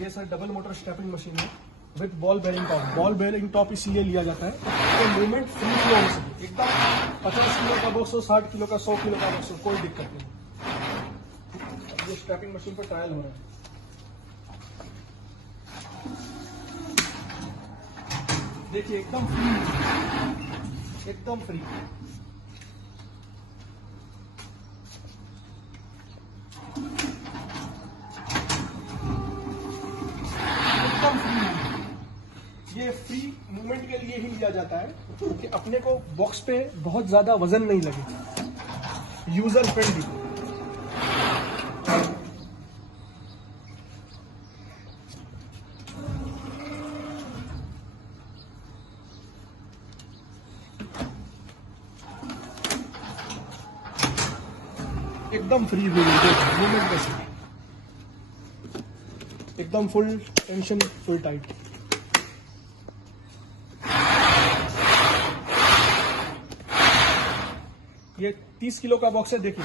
ये sir double motor stepping machine है with ball bearing top. Ball bearing top इसलिए लिया जाता है तो मूवमेंट फ्री फ्लो हो सके। एकदम 50 किलो का बॉक्स हो, 60 किलो का, 100 किलो का बॉक्स हो, कोई दिक्कत नहीं। ये स्टेपिंग मशीन पर ट्रायल हो रहा है। देखिए एकदम फ्री, एकदम फ्री। एकदम फ्री। ये फ्री मूवमेंट के लिए ही लिया जाता है कि अपने को बॉक्स पे बहुत ज्यादा वजन नहीं लगे, यूजर फ्रेंडली। एकदम फ्री मूवमेंट वैसे, एकदम फुल टेंशन, फुल टाइट। ये 30 किलो का बॉक्स है, देखिए